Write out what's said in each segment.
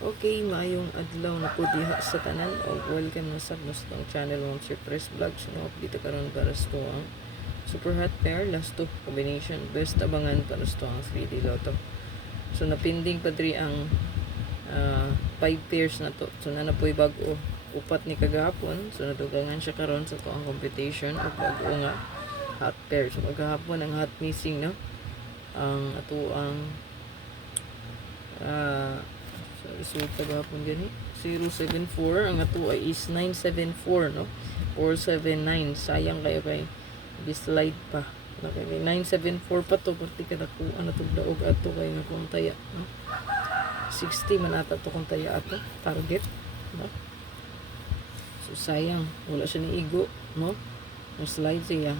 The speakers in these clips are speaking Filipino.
Okay, maayong adlaw na po diha sa tanan o welcome na sa gustong channel mong Sir Press Vlog. So, update karon para sa ang super hot pair last two combination best abangan para sa ang 3D Lotto. So napinding pa diri ang 5 pairs na to. So na po'y bag-o upat ni kagahapon. So natugangan siya karon sa to ang competition o bag-o nga hot pair. So kagahapon ang hot missing no. Ang ato ang so resulta gahapon gani 074, ang ato ay is 974 no. 479 sayang kayo kay slide pa. Okay, 974 pa to perti kada ko ano to daog ato kay nga kung taya no? 60 man ata to kung taya ato target no? So sayang wala siya ni igo no yung slide siya.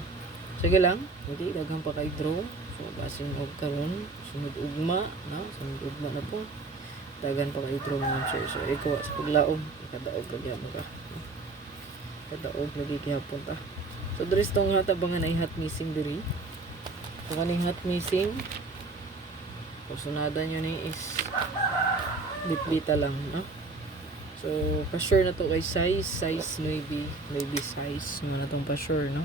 Sige lang hindi daghang pa kay draw. So basin og karon sunod ugma no sunod ugma na po dagan pa kay draw ng share. So ikaw sa paglaom kadaog lagi mo ka no? Kadaog lagi gihapon ta. So, dress tong hatabangan ay hot missing diri. So, kaning hot missing, sunada nyo ni is bitbita lang, no? So, pa-sure na to kay size maybe size mo na tong pa-sure, no?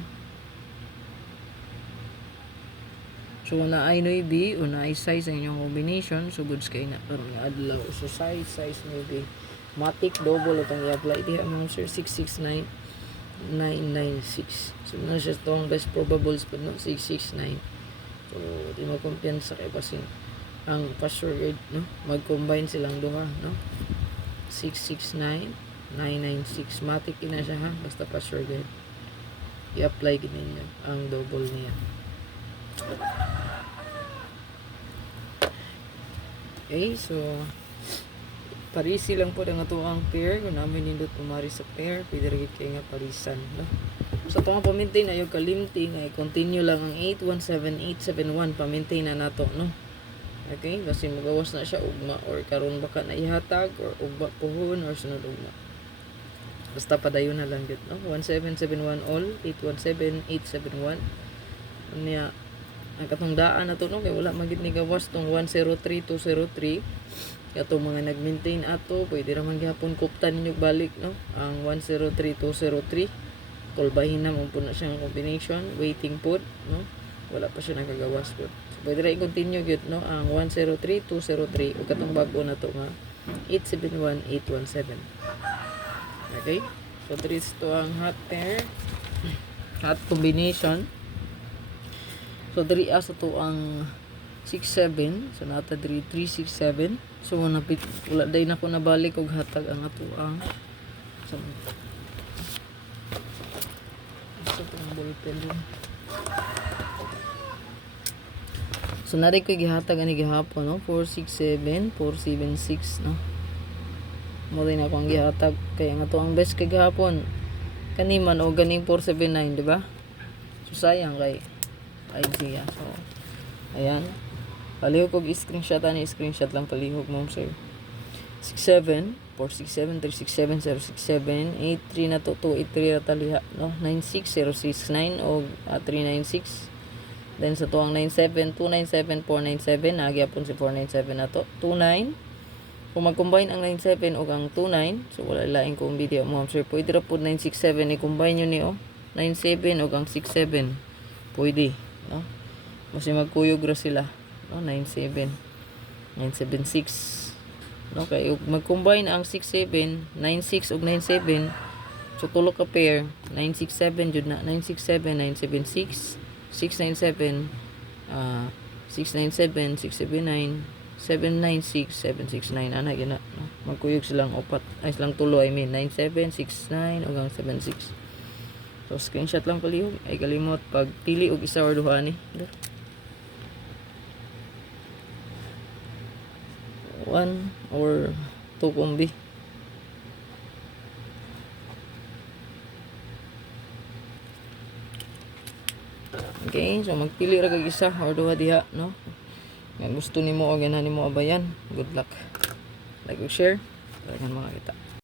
So, na ay maybe, o na ay size ang inyong combination, so goods kayo na karon nga adlaw. So, size maybe matic double itong i-apply diha mo sir 669 996. So na siya itong best probables pa no 669. So di mo kumpiyansa kay pasin ang password no mag-combine silang duha no 669 996 matic ina siya ha basta password i-apply gid ninyo ang double niya. Okay, so parisi lang po ang ato ang pair. Kung namin nindot umari sa pair, pwede rin kayo nga parisan. No? So, ito nga pamintain na yung kalimting ay continue lang ang 817871. Pamintain na nato, no? Okay? Kasi magawas na siya ugma or karon baka na ihatag or ugma puhon or sunod ugma. Basta padayon na lang dito, no? 1771 all, 817871. Niya, ang katong daan na to, no? Kaya wala magit ni gawas tong 103203. Ato mga nag-maintain ato pwede raman gihapon kuptan ninyo balik no ang 103203 tolbahin na mo po na siyang combination waiting pod no wala pa siya nagagawas pod so, pwede ra i-continue gyud no ang 103203 ug katong bag-o na to nga 871817. Okay, so this to ang hot pair hot combination. So diri asa to ang 67 so nata diri 367. So napit wala day na ko nabalik og hatag ang ato ang so tong ballpen din. So nari ko gihatag ani gihapon no 467 476 no. Mo din ako ang gihatag kay ang ato ang best kay gihapon kaniman o ganing 479 di ba? So sayang kay idea. So ayan. Palihog kog screenshot ani screenshot lang palihog mo sir. 67 467 367 067 83 na to 283 ra taliha no 96069 o 396. Then sa tuang 97 297 497 nagyapon si 497 na to 29. Kung mag-combine ang 97 ug ang 29 so wala laing kung video mo sir pwede ra pud 967 i-combine nyo ni 97 ug ang 67 pwede no kasi magkuyog ra sila no 97 976 no kay mag-combine ang 67 96 ug 97 so tulo ka pair 967 jud na 967 976 697 697 679 796 769 ana gina no? Magkuyog silang upat ay silang tulo 97 69 ug ang 76. So screenshot lang palihog ay kalimot pag pili og isa or duha ni 1 or 2 kombi. Okay, so magpili ra kag isa or duha diha no. Nga gusto nimo o ganahan nimo abayan. Good luck. Like ug share. Dagan mga kita.